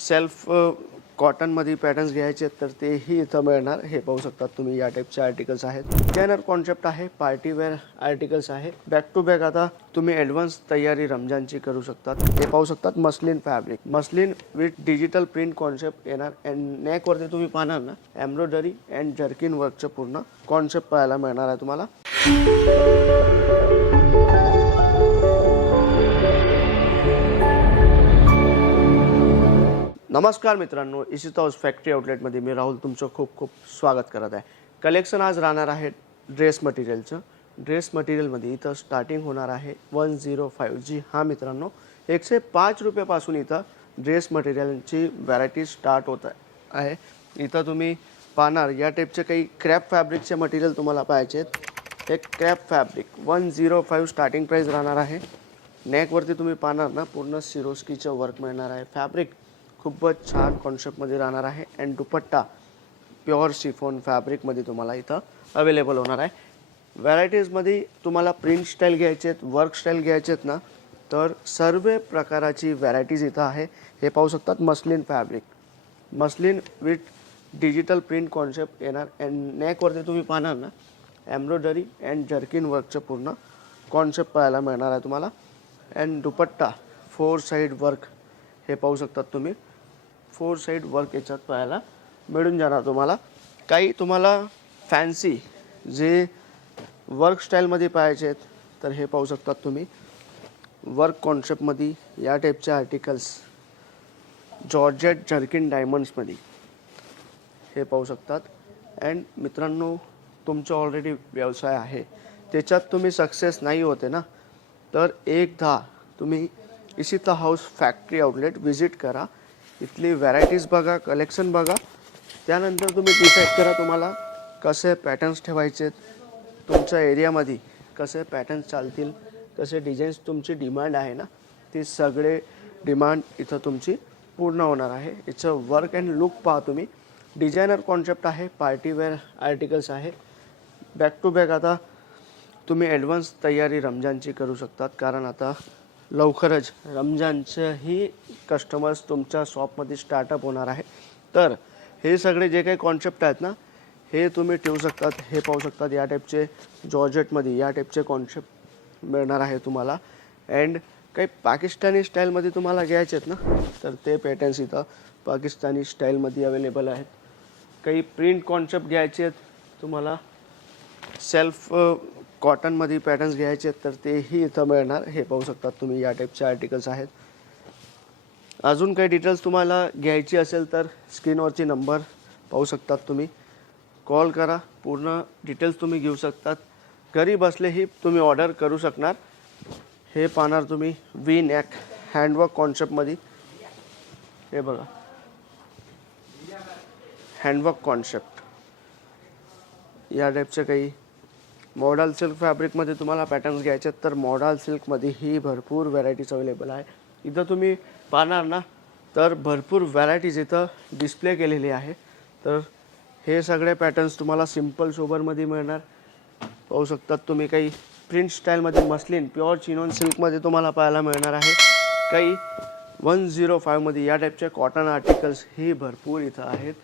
Self कॉटनमध्ये patterns घ्यायचे तर तेही इथं मिळणार. हे पाहू शकतात तुम्ही, या टाईपचे आर्टिकल्स आहेत. डिझायनर कॉन्सेप्ट आहे, पार्टीवेअर आर्टिकल्स आहे. बॅक टू बॅक आता तुम्ही ॲडव्हान्स तयारी रमजानची करू शकतात. हे पाहू शकतात, muslin fabric, muslin with digital print concept येणार. अँड नेकवरती तुम्ही पाहणार ना, एम्ब्रॉयडरी अँड जर्किन वर्कचं पूर्ण कॉन्सेप्ट पाहायला मिळणार आहे तुम्हाला. नमस्कार मित्रांनो, इशित हाऊस फॅक्टरी आउटलेटमध्ये मी राहुल तुमचं खूप खूप स्वागत करत आहे. कलेक्शन आज राहणार आहे ड्रेस मटेरियलचं. ड्रेस मटेरियलमध्ये इथं स्टार्टिंग होणार आहे 105. जी हां मित्रांनो, 105 रुपयापासून इथं ड्रेस मटेरियलची व्हरायटी स्टार्ट होत आहे. इथं तुम्ही पाहणार या टाईपचे काही क्रॅप फॅब्रिकचे मटेरियल तुम्हाला पाहिजे आहेत. एक क्रॅप फॅब्रिक 105 स्टार्टिंग प्राईस राहणार आहे. नेकवरती तुम्ही पाहणार ना, पूर्ण सिरोस्कीचं वर्क मिळणार आहे. फॅब्रिक खूपच छान कॉन्सेप्टमध्ये राहणार आहे. अँड दुपट्टा प्युअर शिफॉन फॅब्रिकमध्ये तुम्हाला इथं अवेलेबल होणार आहे. व्हरायटीजमध्ये तुम्हाला प्रिंट स्टाईल घ्यायचे आहेत, वर्क स्टाईल घ्यायचे आहेत ना, तर सर्व प्रकाराची व्हरायटीज इथं आहे. हे पाहू शकतात, muslin fabric, muslin with digital print concept येणार. अँड नेकवरती तुम्ही पाहणार ना, एम्ब्रॉयडरी अँड जर्किन वर्कचं पूर्ण कॉन्सेप्ट पाहायला मिळणार आहे तुम्हाला. अँड दुपट्टा 4 साईड वर्क, हे पाहू शकतात तुम्ही, 4 साईड वर्क याच्यात पाहायला मिळून जाणार तुम्हाला. काही तुम्हाला फॅन्सी जे वर्क स्टाईलमध्ये पाहिजे आहेत तर हे पाहू शकतात तुम्ही, वर्क कॉन्सेप्टमध्ये या टाईपचे आर्टिकल्स जॉर्जेट जर्किन डायमंड्समध्ये हे पाहू शकतात. अँड मित्रांनो, तुमचा ऑलरेडी व्यवसाय आहे, त्याच्यात तुम्ही सक्सेस नाही होते ना, तर एकदा तुम्ही इशित हाऊस फॅक्टरी आउटलेट विजिट करा. इथली व्हरायटीज बघा, कलेक्शन बघा, त्यानंतर तुम्ही डिसाईड करा तुम्हाला कसे पॅटर्न्स ठेवायचे आहेत, तुमच्या एरियामध्ये कसे पॅटर्न्स चालतील, कसे डिझाईन्स तुमची डिमांड आहे ना, ती सगळे डिमांड इथं तुमची पूर्ण होणार आहे. इथं वर्क अँड लुक पहा तुम्ही. डिझायनर कॉन्सेप्ट आहे, पार्टीवेअर आर्टिकल्स आहे. बॅक टू बॅक आता तुम्ही ॲडव्हान्स तयारी रमजानची करू शकतात, कारण आता लवकरच रमजानचंही कस्टमर्स तुमच्या शॉपमध्ये स्टार्टअप होणार आहे. तर हे सगळे जे काही कॉन्सेप्ट आहेत ना, हे तुम्ही ठेवू शकतात. हे पाहू शकतात, या टाईपचे जॉर्जेटमध्ये या टाईपचे कॉन्सेप्ट मिळणार आहे तुम्हाला. अँड काही पाकिस्तानी स्टाईलमध्ये तुम्हाला घ्यायचे आहेत ना, तर ते पॅटर्न्स इथं पाकिस्तानी स्टाईलमध्ये अवेलेबल आहेत. काही प्रिंट कॉन्सेप्ट घ्यायचे आहेत तुम्हाला, सेल्फ कॉटनमध्ये पॅटर्न्स घ्यायचे आहेत तर तेही इथं मिळणार. हे पाहू शकतात तुम्ही, या टाईपचे आर्टिकल्स आहेत. अजून काही डिटेल्स तुम्हाला घ्यायची असेल तर स्क्रीनवरची नंबर पाहू शकतात तुम्ही, कॉल करा, पूर्ण डिटेल्स तुम्ही घेऊ शकतात. घरी बसलेही तुम्ही ऑर्डर करू शकणार. हे पाहणार तुम्ही, वी नॅक हँडवर्क कॉन्सेप्टमध्ये, हे बघा, हँडवर्क कॉन्सेप्ट या टाईपचे काही. मॉडल सिल्क फॅब्रिकमध्ये तुम्हाला पॅटर्न्स घ्यायचे आहेत तर मॉडल सिल्कमध्येही भरपूर व्हरायटीज अवेलेबल आहे. इथं तुम्ही पाहणार ना, तर भरपूर व्हरायटीज इथं डिस्प्ले केलेली आहे. तर हे सगळे पॅटर्न्स तुम्हाला सिम्पल सोबरमध्ये मिळणार. पाहू शकतात तुम्ही, काही प्रिंट स्टाईलमध्ये मस्लिन प्युअर चिनॉन सिल्कमध्ये तुम्हाला पाहायला मिळणार आहे. काही 105मध्ये या टाईपचे कॉटन आर्टिकल्स ही भरपूर इथं आहेत.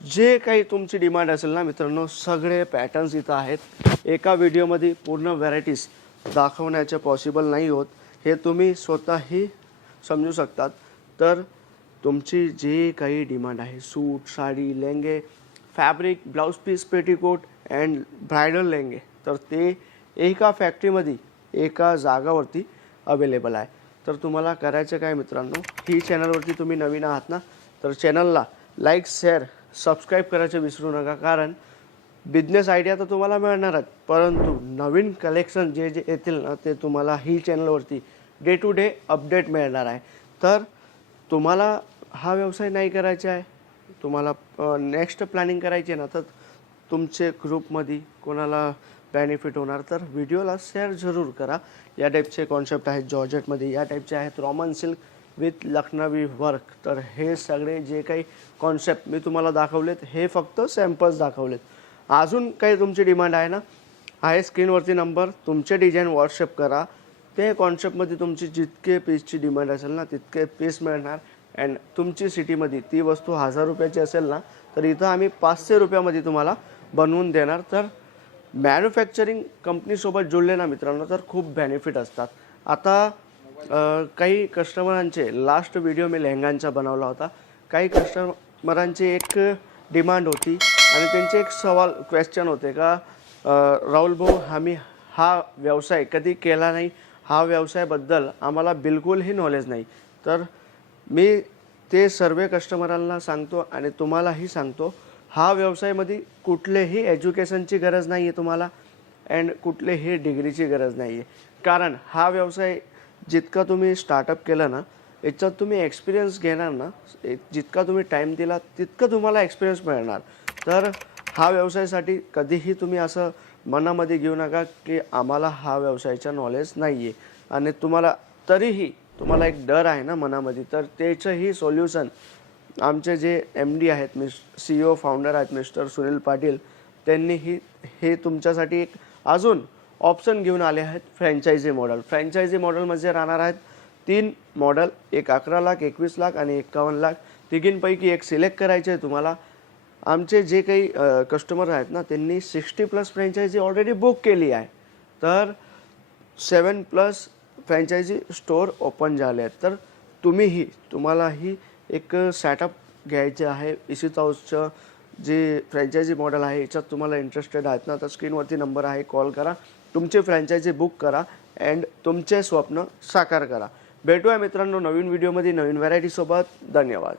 जे काही तुमची डिमांड असेल ना मित्रांनो, सगळे पॅटर्न्स इथं आहेत. एका व्हिडिओमध्ये पूर्ण व्हरायटीज दाखवण्याचे पॉसिबल नाही होत, हे तुम्ही स्वतःही समजू शकतात. तर तुमची जे काही डिमांड आहे, suit, sari, lehenga, fabric, blouse piece, petticoat and bridal lehenga, तर ते एका फॅक्टरीमध्ये एका जागावरती अवेलेबल आहे. तर तुम्हाला करायचं काय मित्रांनो, ही चॅनलवरती तुम्ही नवीन आहात ना, तर चॅनलला लाईक, शेअर, सबस्क्राईब करायचं विसरू नका. कारण बिझनेस आयडिया तर तुम्हाला मिळणार आहेत, परंतु नवीन कलेक्शन जे जे येतील ना, ते तुम्हाला ही चॅनलवरती डे टू डे अपडेट मिळणार आहे. तर तुम्हाला हा व्यवसाय नाही करायचा आहे, तुम्हाला नेक्स्ट प्लॅनिंग करायची आहे ना, तर तुमचे ग्रुपमध्ये कोणाला बेनिफिट होणार तर व्हिडिओला शेअर जरूर करा. या टाईपचे कॉन्सेप्ट आहेत जॉर्जेटमध्ये, या टाईपचे आहेत Roman silk with Lucknowi work. तर हे सगळे जे काही कॉन्सेप्ट मी तुम्हाला दाखवलेत, हे फक्त सॅम्पल्स दाखवलेत. अजून काही तुमची डिमांड आहे ना, आहे स्क्रीनवरती नंबर, तुमचे डिझाईन व्हॉट्सअप करा. ते कॉन्सेप्टमध्ये तुमची जितके पीसची डिमांड असेल ना, तितके पीस मिळणार. अँड तुमची सिटीमध्ये ती वस्तू 1000 रुपयाची असेल ना, तर इथं आम्ही 500 रुपयामध्ये तुम्हाला बनवून देणार. तर मॅन्युफॅक्चरिंग कंपनीसोबत जुळले ना मित्रांनो, तर खूप बेनिफिट असतात. आता काही कस्टमरांचे लास्ट व्हिडिओ मी लेहंगांचा बनवला होता. काही कस्टमरांची एक डिमांड होती आणि त्यांचे एक क्वेश्चन होते का राहुल भाऊ, आम्ही हा व्यवसाय कधी केला नाही, हा व्यवसायाबद्दल आम्हाला बिलकुलही नॉलेज नाही. तर मी ते सर्व कस्टमरांना सांगतो आणि तुम्हालाही सांगतो, हा व्यवसायामध्ये कुठलेही एज्युकेशनची गरज नाही आहे तुम्हाला अँड कुठलेही डिग्रीची गरज नाही आहे. कारण हा व्यवसाय जितका तुम्ही स्टार्टअप केला ना, याच्यात तुम्ही एक्सपिरियन्स घेणार ना, जितका तुम्ही टाईम दिला तितकं तुम्हाला एक्सपिरियन्स मिळणार. तर हा व्यवसायासाठी कधीही तुम्ही असं मनामध्ये घेऊ नका की आम्हाला हा व्यवसायाचा नॉलेज नाही आहे आणि तरीही तुम्हाला एक डर आहे ना मनामध्ये, तर त्याचंही सोल्युशन आमचे जे MD आहेत, CEO फाउंडर आहेत मिस्टर सुनील पाटील, त्यांनीही हे तुमच्यासाठी एक अजून ऑप्शन घेऊन आले आहेत, फ्रँचायझी मॉडेल. फ्रँचायझी मॉडेलमध्ये राहणार आहेत 3 मॉडेल, एक 11 लाख, 21 लाख आणि 51 लाख. तिघींपैकी एक सिलेक्ट करायचे आहे तुम्हाला. आमचे जे काही कस्टमर आहेत ना, त्यांनी 60+ फ्रँचायझी ऑलरेडी बुक केली आहे. तर 7+ फ्रँचायझी स्टोअर ओपन झाले आहेत. तर तुम्हालाही एक सेटअप घ्यायचे आहे. इशिता हाऊसचं जे फ्रँचायझी मॉडेल आहे याच्यात तुम्हाला इंटरेस्टेड आहेत ना, तर स्क्रीनवरती नंबर आहे, कॉल करा, तुमचे फ्रँचायझी बुक करा अँड तुमचे स्वप्न साकार करा. भेटूया मित्रांनो नवीन व्हिडिओमध्ये नवीन व्हरायटीसोबत. धन्यवाद.